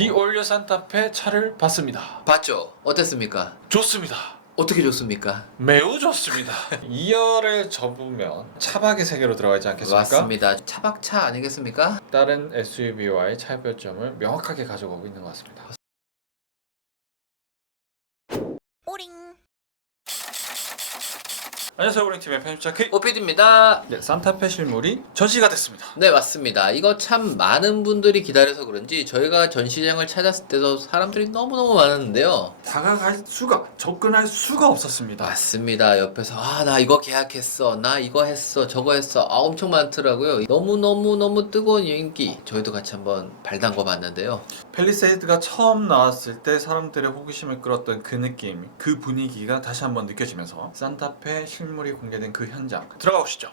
디올리오 산타페 차를 봤습니다. 봤죠? 어땠습니까? 좋습니다. 어떻게 좋습니까? 매우 좋습니다. 2열을 접으면 차박의 세계로 들어가지 않겠습니까? 맞습니다. 차박차 아니겠습니까? 다른 SUV와의 차별점을 명확하게 가져가고 있는 것 같습니다. 안녕하세요, 우링팀의 편집자 K. 오피디입니다. 네, 산타페 실물이 전시가 됐습니다. 네, 맞습니다. 이거 참 많은 분들이 기다려서 그런지 저희가 전시장을 찾았을 때도 사람들이 너무너무 많았는데요. 다가갈 수가, 접근할 수가 없었습니다. 맞습니다. 옆에서 나 이거 계약했어, 나 이거 했어, 저거 했어, 엄청 많더라고요. 너무 뜨거운 인기, 저희도 같이 한번 발담궈 봤는데요. 팰리세이드가 처음 나왔을 때 사람들의 호기심을 끌었던 그 느낌, 그 분위기가 다시 한번 느껴지면서 산타페 실물이 공개된 그 현장 들어가 보시죠.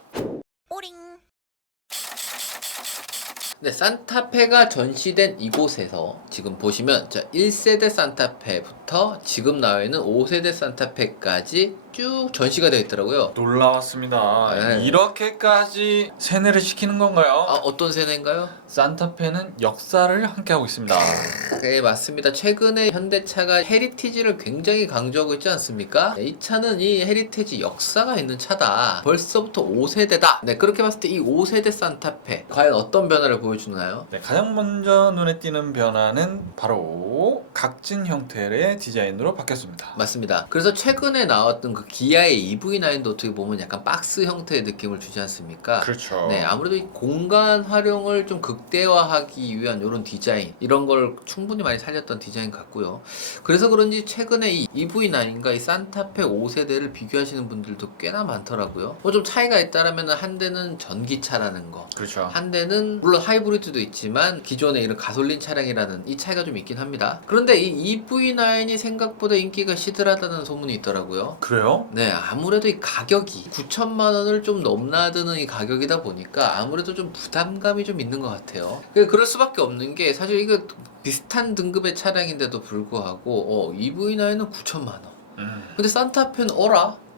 네, 산타페가 전시된 이곳에서 지금 보시면 1세대 산타페부터 지금 나와 있는 5세대 산타페까지 쭉 전시가 되어 있더라고요. 놀라웠습니다. 네. 이렇게까지 세뇌를 시키는 건가요? 어떤 세대인가요? 산타페는 역사를 함께하고 있습니다. 네, 맞습니다. 최근에 현대차가 헤리티지를 굉장히 강조하고 있지 않습니까? 네, 이 차는 이 헤리티지 역사가 있는 차다. 벌써부터 5세대다. 네, 그렇게 봤을 때 이 5세대 산타페 과연 어떤 변화를 보여주나요? 네, 가장 먼저 눈에 띄는 변화는 바로 각진 형태의 디자인으로 바뀌었습니다. 맞습니다. 그래서 최근에 나왔던 그 기아의 EV9도 어떻게 보면 약간 박스 형태의 느낌을 주지 않습니까? 그렇죠. 네, 아무래도 이 공간 활용을 좀 극대화하기 위한 이런 디자인, 이런 걸 충분히 많이 살렸던 디자인 같고요. 그래서 그런지 최근에 이 EV9과 이 산타페 5세대를 비교하시는 분들도 꽤나 많더라고요. 뭐 좀 차이가 있다라면 한 대는 전기차라는 거, 그렇죠. 한 대는 물론 하이브리드도 있지만 기존의 이런 가솔린 차량이라는 이 차이가 좀 있긴 합니다. 그런데 이 EV9이 생각보다 인기가 시들하다는 소문이 있더라고요. 그래요? 네, 아무래도 이 가격이 9천만 원을 좀 넘나드는 이 가격이다 보니까 아무래도 좀 부담감이 좀 있는 것 같아요. 그럴 수밖에 없는 게 사실 이거 비슷한 등급의 차량인데도 불구하고 EV9은 9천만 원. 근데 산타페는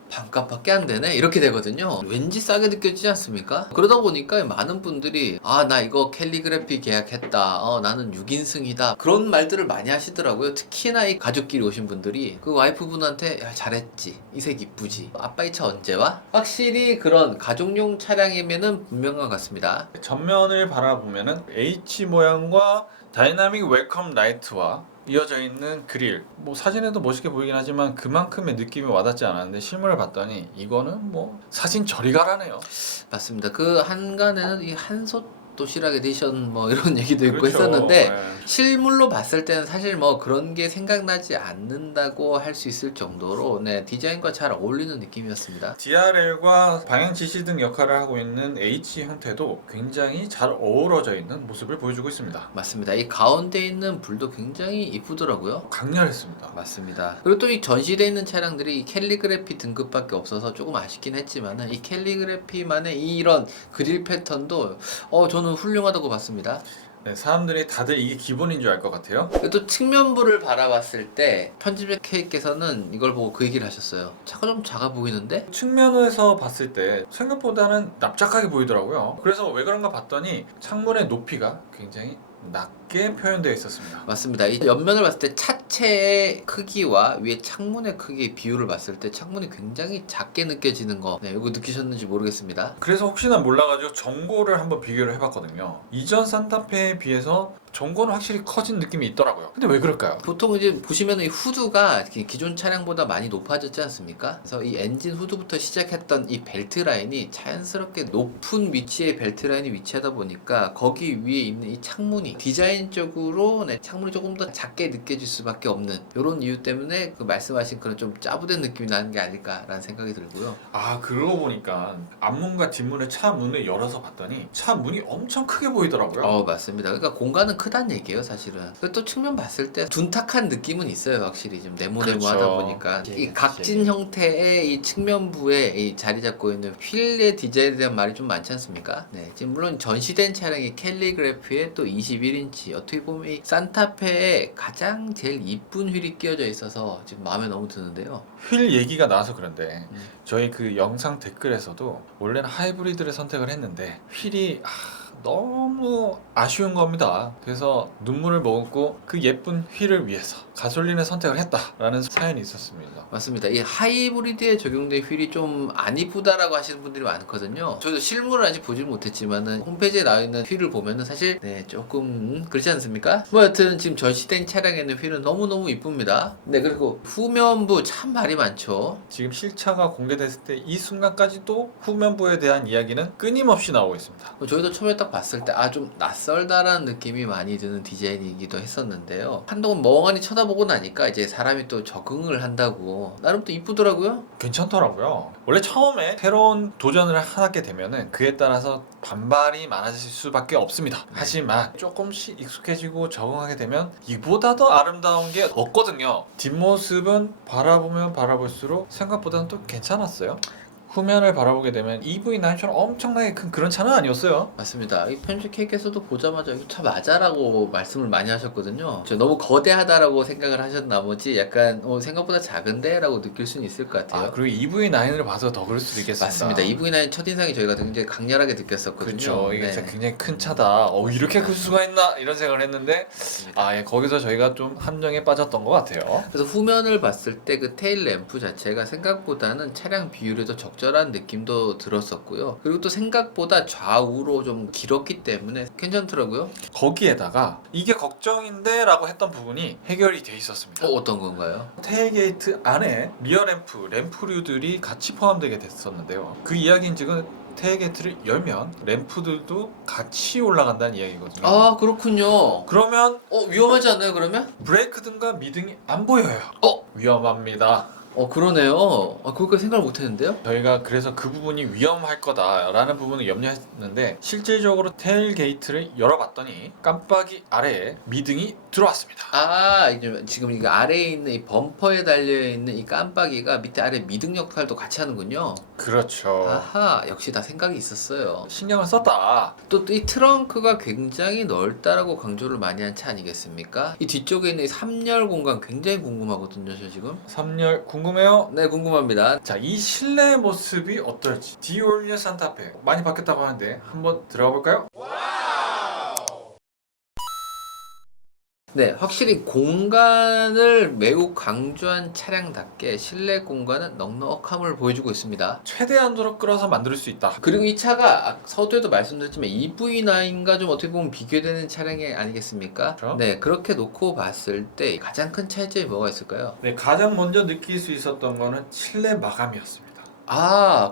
반값밖에 안 되네? 이렇게 되거든요. 왠지 싸게 느껴지지 않습니까? 그러다 보니까 많은 분들이 나 이거 캘리그래피 계약했다. 나는 6인승이다. 그런 말들을 많이 하시더라고요. 특히나 이 가족끼리 오신 분들이 그 와이프분한테 야, 잘했지. 이 색 이쁘지. 아빠 이 차 언제 와? 확실히 그런 가족용 차량이면은 분명한 것 같습니다. 전면을 바라보면은 H 모양과 다이나믹 웰컴 라이트와 이어져 있는 그릴, 뭐 사진에도 멋있게 보이긴 하지만 그만큼의 느낌이 와닿지 않았는데 실물을 봤더니 이거는 뭐 사진 저리 가라네요. 맞습니다. 그 한간에는 이 한솥 도시락 에디션 뭐 이런 얘기도 있고 그렇죠. 했었는데 네. 실물로 봤을 때는 사실 뭐 그런 게 생각나지 않는다고 할 수 있을 정도로 디자인과 잘 어울리는 느낌이었습니다. DRL과 방향 지시 등 역할을 하고 있는 H 형태도 굉장히 잘 어우러져 있는 모습을 보여주고 있습니다. 맞습니다. 이 가운데 있는 불도 굉장히 이쁘더라고요. 강렬했습니다. 맞습니다. 그리고 또 이 전시되어 있는 차량들이 이 캘리그래피 등급밖에 없어서 조금 아쉽긴 했지만은 이 캘리그래피만의 이런 그릴 패턴도 저는 훌륭하다고 봤습니다. 네, 사람들이 다들 이게 기본인 줄 알 것 같아요. 또 측면부를 바라봤을 때 편집자 K께서는 이걸 보고 그 얘기를 하셨어요. 차가 좀 작아 보이는데? 측면에서 봤을 때 생각보다는 납작하게 보이더라고요. 그래서 왜 그런가 봤더니 창문의 높이가 굉장히 낮게 표현되어 있었습니다. 맞습니다. 이 옆면을 봤을 때 차체의 크기와 위에 창문의 크기의 비율을 봤을 때 창문이 굉장히 작게 느껴지는 거, 이거 느끼셨는지 모르겠습니다. 그래서 혹시나 몰라가지고 전고를 한번 비교를 해봤거든요. 이전 산타페에 비해서 전고는 확실히 커진 느낌이 있더라고요. 근데 왜 그럴까요? 보통 이제 보시면 이 후드가 기존 차량보다 많이 높아졌지 않습니까? 그래서 이 엔진 후드부터 시작했던 이 벨트 라인이 자연스럽게 높은 위치에 벨트 라인이 위치하다 보니까 거기 위에 있는 이 창문이 디자인적으로 창문이 조금 더 작게 느껴질 수밖에 없는 이런 이유 때문에 그 말씀하신 그런 좀 짜부된 느낌이 나는 게 아닐까라는 생각이 들고요. 그러고 보니까 앞문과 뒷문의 차 문을 열어서 봤더니 차 문이 엄청 크게 보이더라고요. 맞습니다. 그러니까 공간은 크다는 얘기예요, 사실은. 그리고 또 측면 봤을 때 둔탁한 느낌은 있어요, 확실히 좀 네모네모하다 그렇죠. 보니까 이 각진 형태의 이 측면부에 이 자리 잡고 있는 휠의 디자인에 대한 말이 좀 많지 않습니까? 네, 지금 물론 전시된 차량이 캘리그래피에 또 21인치 어떻게 보면 이 산타페에 가장 제일 이쁜 휠이 끼워져 있어서 지금 마음에 너무 드는데요. 휠 얘기가 나와서 그런데 저희 그 영상 댓글에서도 원래는 하이브리드를 선택을 했는데 휠이 너무 아쉬운 겁니다. 그래서 눈물을 머금고 그 예쁜 휠을 위해서 가솔린을 선택을 했다라는 사연이 있었습니다. 맞습니다. 이 하이브리드에 적용된 휠이 좀 안 이쁘다라고 하시는 분들이 많거든요. 저도 실물을 아직 보질 못했지만은 홈페이지에 나와 있는 휠을 보면은 사실 네 조금 그렇지 않습니까? 뭐 여튼 지금 전시된 차량에는 휠은 너무너무 이쁩니다. 네, 그리고 후면부 참 말이 많죠. 지금 실차가 공개됐을 때 이 순간까지도 후면부에 대한 이야기는 끊임없이 나오고 있습니다. 저희도 처음에 딱 봤을 때 아 좀 낯설다라는 느낌이 많이 드는 디자인이기도 했었는데요. 한동안 멍하니 쳐다보고 나니까 이제 사람이 또 적응을 한다고 나름 또 이쁘더라고요. 괜찮더라고요. 원래 처음에 새로운 도전을 하게 되면은 그에 따라서 반발이 많아질 수밖에 없습니다. 하지만 조금씩 익숙해지고 적응하게 되면 이보다 더 아름다운 게 없거든요. 뒷모습은 바라보면 바라볼수록 생각보다는 또 괜찮았어요. 후면을 바라보게 되면 EV9처럼 엄청나게 큰 그런 차는 아니었어요. 맞습니다. 이 편집 케이크에서도 보자마자 이거 차 맞아라고 말씀을 많이 하셨거든요. 저 너무 거대하다라고 생각을 하셨 나머지 약간 생각보다 작은데라고 느낄 수는 있을 것 같아요. 그리고 EV9을 봐서 더 그럴 수도 있겠습니다. 맞습니다. EV9 첫인상이 저희가 굉장히 강렬하게 느꼈었거든요. 그렇죠. 이게 네. 진짜 굉장히 큰 차다. 이렇게 클 수가 있나 이런 생각을 했는데 맞습니다. 예, 거기서 저희가 좀 함정에 빠졌던 것 같아요. 그래서 후면을 봤을 때 그 테일 램프 자체가 생각보다는 차량 비율에도 적절한 느낌도 들었었고요. 그리고 또 생각보다 좌우로 좀 길었기 때문에 괜찮더라고요. 거기에다가 이게 걱정인데 라고 했던 부분이 해결이 돼 있었습니다. 어떤 건가요? 테일게이트 안에 미어 램프류들이 같이 포함되게 됐었는데요. 그 이야기인즉은 테일게이트를 열면 램프들도 같이 올라간다는 이야기거든요. 아 그렇군요. 그러면 위험하지 않나요 그러면? 브레이크 등과 미등이 안 보여요. 어? 위험합니다. 그러네요. 그거까지 생각을 못했는데요. 저희가 그래서 그 부분이 위험할 거다라는 부분을 염려했는데 실질적으로 테일게이트를 열어봤더니 깜빡이 아래에 미등이 들어왔습니다. 이제 지금 이거 아래에 있는 이 범퍼에 달려있는 이 깜빡이가 밑에 아래 미등 역할도 같이 하는군요. 그렇죠. 아하, 역시 다 생각이 있었어요. 신경을 썼다. 또 이 트렁크가 굉장히 넓다라고 강조를 많이 한 차 아니겠습니까? 이 뒤쪽에 있는 이 3열 공간 굉장히 궁금하거든요, 저 지금. 3열 궁금해요? 네, 궁금합니다. 자, 이 실내 모습이 어떨지 디올리오 산타페 많이 바뀌었다고 하는데 한번 들어가 볼까요? 네, 확실히 공간을 매우 강조한 차량답게 실내 공간은 넉넉함을 보여주고 있습니다. 최대한으로 끌어서 만들 수 있다. 그리고 이 차가 서두에도 말씀드렸지만 EV9과 좀 어떻게 보면 비교되는 차량이 아니겠습니까? 그렇죠. 네, 그렇게 놓고 봤을 때 가장 큰 차이점이 뭐가 있을까요? 네, 가장 먼저 느낄 수 있었던 거는 실내 마감이었습니다.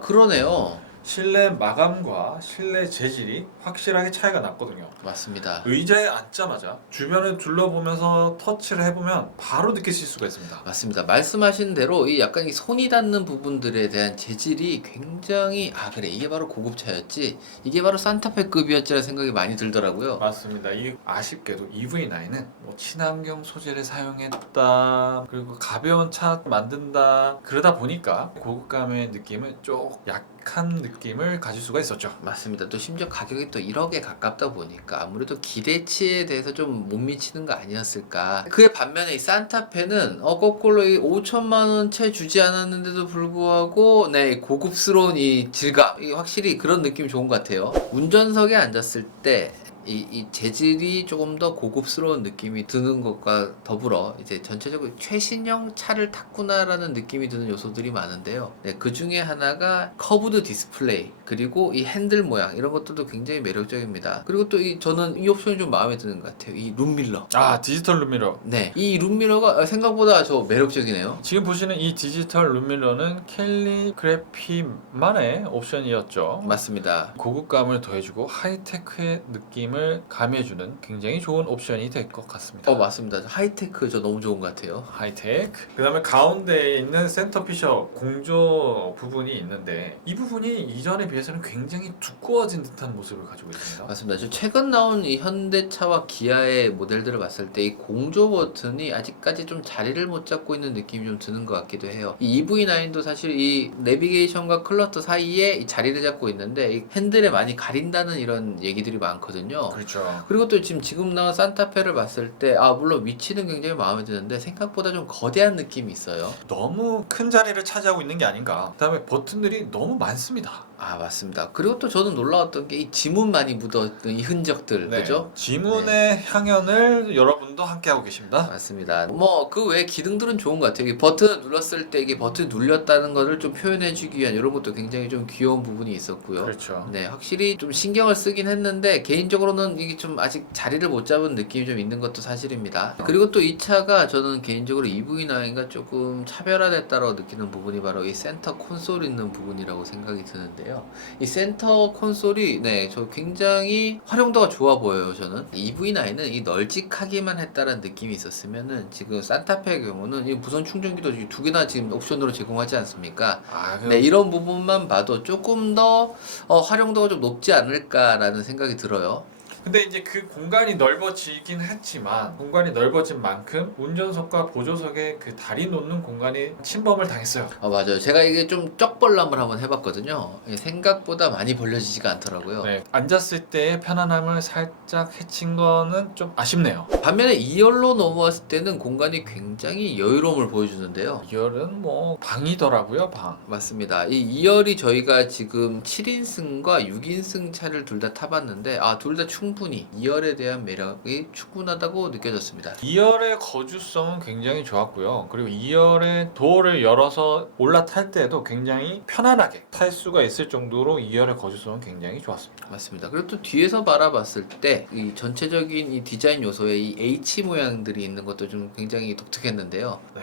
그러네요. 실내 마감과 실내 재질이 확실하게 차이가 났거든요. 맞습니다. 의자에 앉자마자 주변을 둘러보면서 터치를 해보면 바로 느끼실 수가 있습니다. 맞습니다. 말씀하신 대로 이 약간 이 손이 닿는 부분들에 대한 재질이 굉장히 그래 이게 바로 고급차였지 이게 바로 산타페급이었지라는 생각이 많이 들더라고요. 맞습니다. 이 아쉽게도 EV9은 뭐 친환경 소재를 사용했다, 그리고 가벼운 차 만든다, 그러다 보니까 고급감의 느낌은 좀 약한 느낌을 가질 수가 있었죠. 맞습니다. 또 심지어 가격이 또 1억에 가깝다 보니까 아무래도 기대치에 대해서 좀 못 미치는 거 아니었을까. 그에 반면에 이 산타페는 거꾸로 이 5천만 원 채 주지 않았는데도 불구하고 네 고급스러운 이 질감, 이 확실히 그런 느낌이 좋은 것 같아요. 운전석에 앉았을 때 이 재질이 조금 더 고급스러운 느낌이 드는 것과 더불어 이제 전체적으로 최신형 차를 탔구나라는 느낌이 드는 요소들이 많은데요. 네, 그 중에 하나가 커브드 디스플레이 그리고 이 핸들 모양 이런 것들도 굉장히 매력적입니다. 그리고 또 저는 이 옵션이 좀 마음에 드는 것 같아요. 이 룸밀러. 디지털 룸미러. 네, 이 룸밀러가 생각보다 매력적이네요. 지금 보시는 이 디지털 룸미러는 캘리그래피만의 옵션이었죠. 맞습니다. 고급감을 더해주고 하이테크의 느낌을 가미해주는 굉장히 좋은 옵션이 될 것 같습니다. 맞습니다. 하이테크 저 너무 좋은 것 같아요. 하이테크. 그 다음에 가운데에 있는 센터피셔 공조 부분이 있는데 이 부분이 이전에 비해서는 굉장히 두꺼워진 듯한 모습을 가지고 있습니다. 맞습니다. 저 최근 나온 이 현대차와 기아의 모델들을 봤을 때 이 공조 버튼이 아직까지 좀 자리를 못 잡고 있는 느낌이 좀 드는 것 같기도 해요. 이 EV9도 사실 이 내비게이션과 클러터 사이에 이 자리를 잡고 있는데 이 핸들에 많이 가린다는 이런 얘기들이 많거든요. 그렇죠. 그리고 또 지금 나온 산타페를 봤을 때 물론 위치는 굉장히 마음에 드는데 생각보다 좀 거대한 느낌이 있어요. 너무 큰 자리를 차지하고 있는 게 아닌가. 그 다음에 버튼들이 너무 많습니다. 아 맞습니다. 그리고 또 저는 놀라웠던 게 이 지문 많이 묻어있던 이 흔적들 네, 그죠? 지문의 향연을 여러분도 함께 하고 계십니다. 맞습니다. 뭐 그 외에 기능들은 좋은 것 같아요. 이 버튼을 눌렀을 때 이게 버튼 눌렸다는 것을 좀 표현해주기 위한 이런 것도 굉장히 좀 귀여운 부분이 있었고요. 그렇죠. 네, 확실히 좀 신경을 쓰긴 했는데 개인적으로는 이게 좀 아직 자리를 못 잡은 느낌이 좀 있는 것도 사실입니다. 그리고 또 이 차가 저는 개인적으로 EV9과 조금 차별화됐다고 느끼는 부분이 바로 이 센터 콘솔 있는 부분이라고 생각이 드는데요. 이 센터 콘솔이 네, 저 굉장히 활용도가 좋아 보여요. 저는 EV9은 이 널찍하기만 했다는 느낌이 있었으면은 지금 산타페의 경우는 이 무선 충전기도 두 개나 지금 옵션으로 제공하지 않습니까? 아, 네, 이런 부분만 봐도 조금 더 활용도가 좀 높지 않을까라는 생각이 들어요. 근데 이제 그 공간이 넓어지긴 했지만 공간이 넓어진 만큼 운전석과 보조석의 그 다리 놓는 공간이 침범을 당했어요. 맞아요. 제가 이게 좀 쩍벌람을 한번 해봤거든요. 이게 생각보다 많이 벌려지지가 않더라고요. 네, 앉았을 때의 편안함을 살짝 해친 거는 좀 아쉽네요. 반면에 2열로 넘어왔을 때는 공간이 굉장히 여유로움을 보여주는데요. 2열은 뭐 방이더라고요, 방. 맞습니다. 이 2열이 저희가 지금 7인승과 6인승 차를 둘 다 타봤는데 둘 다 충분히 2열에 대한 매력이 충분하다고 느껴졌습니다. 2열의 거주성은 굉장히 좋았고요. 그리고 2열의 도어를 열어서 올라탈 때도 굉장히 편안하게 탈 수가 있을 정도로 2열의 거주성은 굉장히 좋았습니다. 맞습니다. 그리고 또 뒤에서 바라봤을 때 이 전체적인 이 디자인 요소에 이 H 모양들이 있는 것도 좀 굉장히 독특했는데요. 네,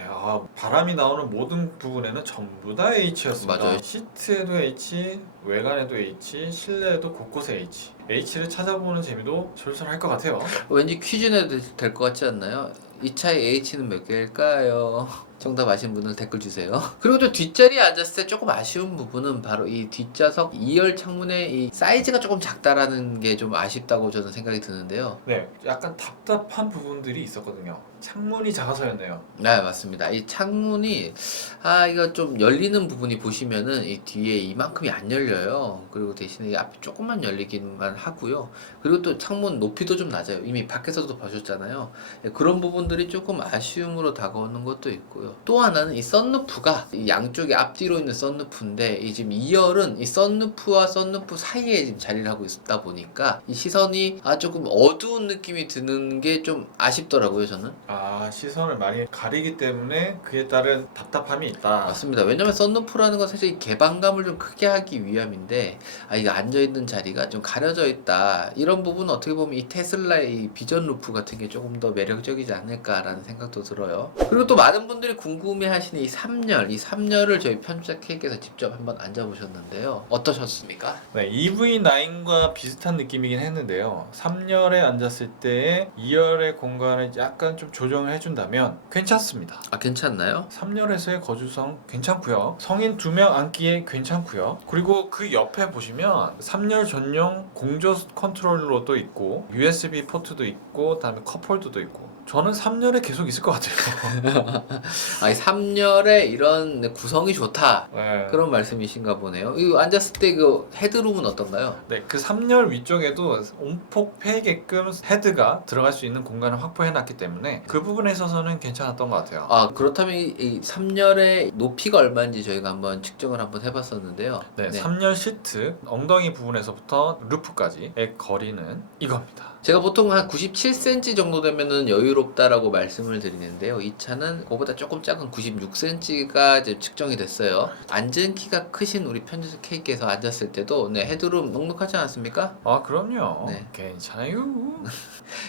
바람이 나오는 모든 부분에는 전부 다 H였습니다. 맞아요. 시트에도 H, 외관에도 H, 실내에도 곳곳에 H. H를 찾아보는 재미도 솔솔할 것 같아요. 왠지 퀴즈 내도 될 것 같지 않나요? 이 차의 H는 몇 개일까요? 정답 아시는 분들 댓글 주세요. 그리고 또 뒷자리에 앉았을 때 조금 아쉬운 부분은 바로 이 뒷좌석 2열 창문의 이 사이즈가 조금 작다라는 게 좀 아쉽다고 저는 생각이 드는데요. 네, 약간 답답한 부분들이 있었거든요. 창문이 작아서였네요. 네, 맞습니다. 이 창문이 이거 좀 열리는 부분이 보시면은 이 뒤에 이만큼이 안 열려요. 그리고 대신에 이 앞이 조금만 열리기만 하고요. 그리고 또 창문 높이도 좀 낮아요. 이미 밖에서도 보셨잖아요. 네, 그런 부분들이 조금 아쉬움으로 다가오는 것도 있고요. 또 하나는 이 썬루프가 이 양쪽에 앞뒤로 있는 썬루프인데 이 지금 2열은 이 썬루프와 썬루프 사이에 지금 자리를 하고 있다 보니까 이 시선이 조금 어두운 느낌이 드는 게 좀 아쉽더라고요, 저는. 시선을 많이 가리기 때문에 그에 따른 답답함이 있다. 맞습니다. 왜냐면 썬루프라는 건 사실 이 개방감을 좀 크게 하기 위함인데 이게 앉아있는 자리가 좀 가려져 있다. 이런 부분은 어떻게 보면 이 테슬라의 이 비전 루프 같은 게 조금 더 매력적이지 않을까라는 생각도 들어요. 그리고 또 많은 분들이 궁금해하시는 이 3열을 저희 편집자 K께서 직접 한번 앉아보셨는데요. 어떠셨습니까? 네, EV9과 비슷한 느낌이긴 했는데요. 3열에 앉았을 때의 2열의 공간을 약간 좀 조정을 해준다면 괜찮습니다. 괜찮나요? 3열에서의 거주성 괜찮고요. 성인 2명 앉기에 괜찮고요. 그리고 그 옆에 보시면 3열 전용 공조 컨트롤러도 있고 USB 포트도 있고 그다음에 컵홀더도 있고 저는 3열에 계속 있을 것 같아요. 이 3열에 이런 구성이 좋다. 네. 그런 말씀이신가 보네요. 이거 앉았을 때 그 헤드룸은 어떤가요? 네, 그 3열 위쪽에도 온폭 패이게끔 헤드가 들어갈 수 있는 공간을 확보해놨기 때문에 그 부분에 있어서는 괜찮았던 것 같아요. 그렇다면 이 3열의 높이가 얼마인지 저희가 한번 측정을 한번 해봤었는데요. 네, 3열 시트 엉덩이 부분에서부터 루프까지의 거리는 이겁니다. 제가 보통 한 97cm 정도 되면은 여유롭다라고 말씀을 드리는데요. 이 차는 그거보다 조금 작은 96cm가 이제 측정이 됐어요. 앉은 키가 크신 우리 편집자 K께서 앉았을 때도 헤드룸 넉넉하지 않습니까? 그럼요. 네. 괜찮아요.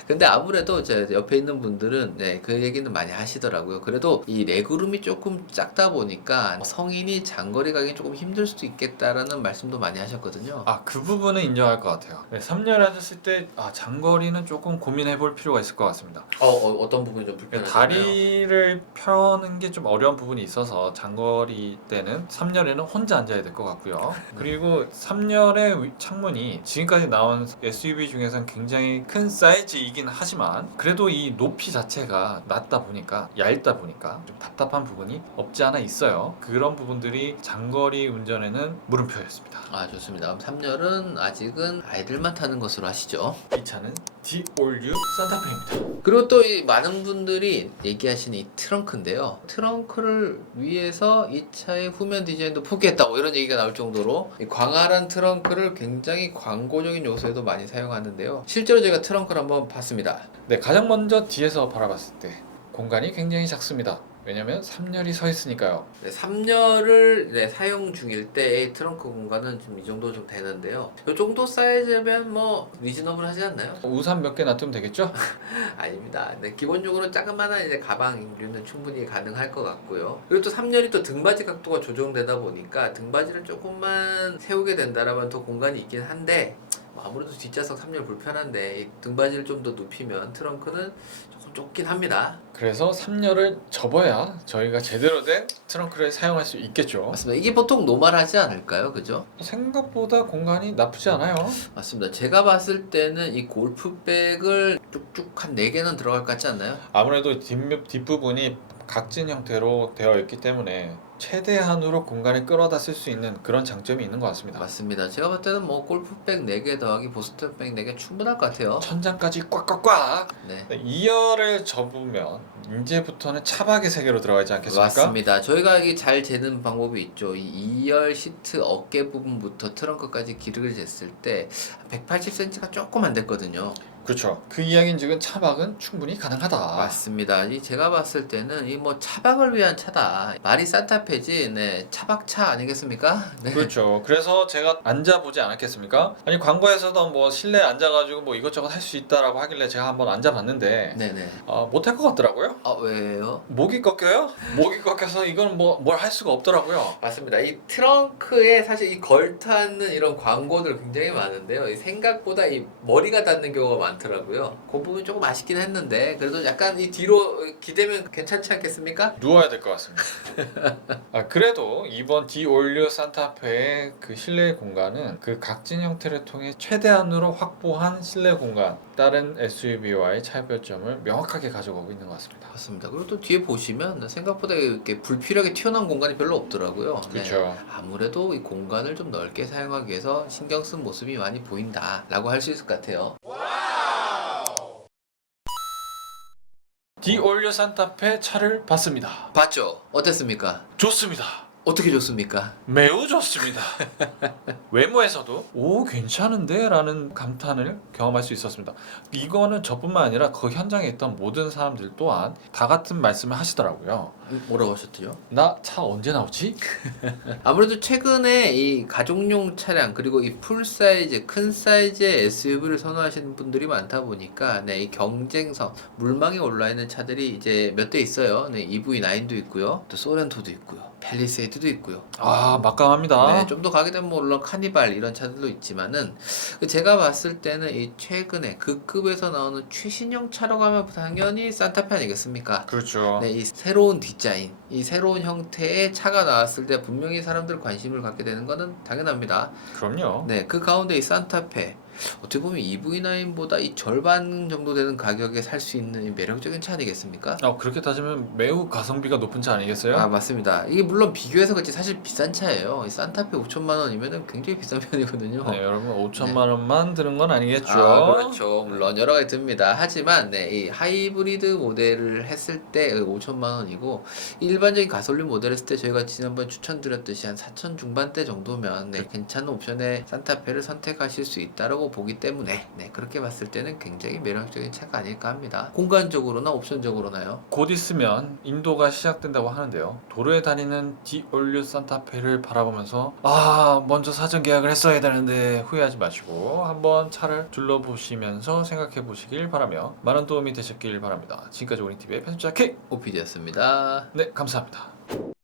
근데 아무래도 제 옆에 있는 분들은 그 얘기는 많이 하시더라고요. 그래도 이 레그룸이 조금 작다 보니까 성인이 장거리 가기 조금 힘들 수도 있겠다라는 말씀도 많이 하셨거든요. 그 부분은 인정할 것 같아요. 네, 3열 앉았을 때 장거리는 조금 고민해 볼 필요가 있을 것 같습니다. 어떤 부분이 좀 불편하나요? 다리를 펴는 게 좀 어려운 부분이 있어서 장거리 때는 3열에는 혼자 앉아야 될 것 같고요. 그리고 3열의 창문이 지금까지 나온 SUV 중에서는 굉장히 큰 사이즈이긴 하지만 그래도 이 높이 자체가 낮다 보니까 얇다 보니까 좀 답답한 부분이 없지 않아 있어요. 그런 부분들이 장거리 운전에는 물음표였습니다. 좋습니다. 그럼 3열은 아직은 아이들만 타는 것으로 하시죠. 이 차는 디올류 산타페입니다. 그리고 또 이 많은 분들이 얘기하시는 이 트렁크인데요. 트렁크를 위해서 이 차의 후면 디자인도 포기했다, 뭐 이런 얘기가 나올 정도로 이 광활한 트렁크를 굉장히 광고적인 요소에도 많이 사용하는데요. 실제로 제가 트렁크를 한번 봤습니다. 네, 가장 먼저 뒤에서 바라봤을 때 공간이 굉장히 작습니다. 왜냐면 3열이 서 있으니까요. 네, 3열을 사용 중일 때 트렁크 공간은 좀 이 정도 좀 되는데요. 이 정도 사이즈면 뭐 리즈너블 하지 않나요? 우산 몇 개 놔두면 되겠죠? 아닙니다. 네, 기본적으로 자그마한 가방류는 충분히 가능할 것 같고요. 그리고 또 3열이 또 등받이 각도가 조정되다 보니까 등받이를 조금만 세우게 된다라면 더 공간이 있긴 한데, 아무래도 뒷좌석 3열 불편한데 이 등받이를 좀 더 눕히면 트렁크는 조금 좁긴 합니다. 그래서 3열을 접어야 저희가 제대로 된 트렁크를 사용할 수 있겠죠. 맞습니다. 이게 보통 노멀하지 않을까요? 그죠? 생각보다 공간이 나쁘지 않아요. 맞습니다. 제가 봤을 때는 이 골프백을 쭉쭉 한 4개는 들어갈 것 같지 않나요? 아무래도 뒷부분이 각진 형태로 되어 있기 때문에 최대한으로 공간을 끌어다 쓸 수 있는 그런 장점이 있는 것 같습니다. 맞습니다. 제가 봤을 때는 뭐 골프백 4개 더하기 보스턴백 4개 충분할 것 같아요. 천장까지 꽉꽉꽉. 네. 2열을 접으면 이제부터는 차박의 세계로 들어가지 않겠습니까? 맞습니다. 저희가 이게 잘 재는 방법이 있죠. 이 2열 시트 어깨 부분부터 트렁크까지 길이를 쟀을 때 180cm가 조금 안 됐거든요. 그렇죠. 그 이야기인즉은 차박은 충분히 가능하다. 맞습니다. 이 제가 봤을 때는 이 뭐 차박을 위한 차다. 말이 산타페지, 네, 차박차 아니겠습니까? 네. 그렇죠. 그래서 제가 앉아보지 않았겠습니까? 아니 광고에서도 뭐 실내에 앉아가지고 뭐 이것저것 할 수 있다라고 하길래 제가 한번 앉아봤는데 네네. 못할 것 같더라고요. 아, 왜요? 목이 꺾여요? 목이 꺾여서 이건 뭐 뭘 할 수가 없더라고요. 맞습니다. 이 트렁크에 사실 이 걸타는 이런 광고들 굉장히 많은데요. 이 생각보다 이 머리가 닿는 경우가 많더라고요. 그 부분이 조금 아쉽긴 했는데 그래도 약간 이 뒤로 기대면 괜찮지 않겠습니까? 누워야 될 것 같습니다. 그래도 이번 디올류 산타페의 그 실내 공간은 그 각진 형태를 통해 최대한으로 확보한 실내 공간, 다른 SUV와의 차별점을 명확하게 가져가고 있는 것 같습니다. 맞습니다. 그리고 또 뒤에 보시면 생각보다 이렇게 불필요하게 튀어나온 공간이 별로 없더라고요. 그렇죠. 네. 아무래도 이 공간을 좀 넓게 사용하기 위해서 신경 쓴 모습이 많이 보인다라고 할 수 있을 것 같아요. 디올류 산타페 차를 봤습니다. 봤죠? 어땠습니까? 좋습니다. 어떻게 좋습니까? 매우 좋습니다. 외모에서도 오 괜찮은데 라는 감탄을 경험할 수 있었습니다. 이거는 저뿐만 아니라 그 현장에 있던 모든 사람들 또한 다 같은 말씀을 하시더라고요. 뭐라고 하셨죠? 나 차 언제 나오지? 아무래도 최근에 이 가족용 차량 그리고 이 풀사이즈 큰 사이즈의 SUV를 선호하시는 분들이 많다 보니까 이 경쟁성 물망에 올라 있는 차들이 이제 몇 대 있어요. 네, EV9도 있고요, 또 소렌토도 있고요, 팰리세이드도 있고요. 막강합니다. 네, 좀 더 가게 되면 물론 카니발 이런 차들도 있지만은 제가 봤을 때는 이 최근에 그 급에서 나오는 최신형 차라고 하면 당연히 산타페 아니겠습니까? 그렇죠. 네, 이 새로운 디자인, 이 새로운 형태의 차가 나왔을 때 분명히 사람들 관심을 갖게 되는 것은 당연합니다. 그럼요. 네, 그 가운데 이 산타페 어떻게 보면 EV9보다 이 절반 정도 되는 가격에 살 수 있는 이 매력적인 차 아니겠습니까? 그렇게 따지면 매우 가성비가 높은 차 아니겠어요? 맞습니다. 이게 물론 비교해서 그렇지 사실 비싼 차예요. 이 산타페 5천만 원이면 굉장히 비싼 편이거든요. 네, 여러분 5천만 원만 드는 건 아니겠죠. 그렇죠. 물론 여러 가지 듭니다. 하지만 이 하이브리드 모델을 했을 때 5천만 원이고 일반적인 가솔린 모델 했을 때 저희가 지난번에 추천드렸듯이 한 4천 중반대 정도면 괜찮은 옵션의 산타페를 선택하실 수 있다라고 보기 때문에 그렇게 봤을 때는 굉장히 매력적인 차가 아닐까 합니다. 공간적으로나 옵션적으로나요. 곧 있으면 인도가 시작된다고 하는데요. 도로에 다니는 디올류 산타페를 바라보면서 먼저 사전 계약을 했어야 되는데 후회하지 마시고 한번 차를 둘러보시면서 생각해 보시길 바라며 많은 도움이 되셨길 바랍니다. 지금까지 오니TV의 편집자 K 오피디였습니다. 네 감사합니다.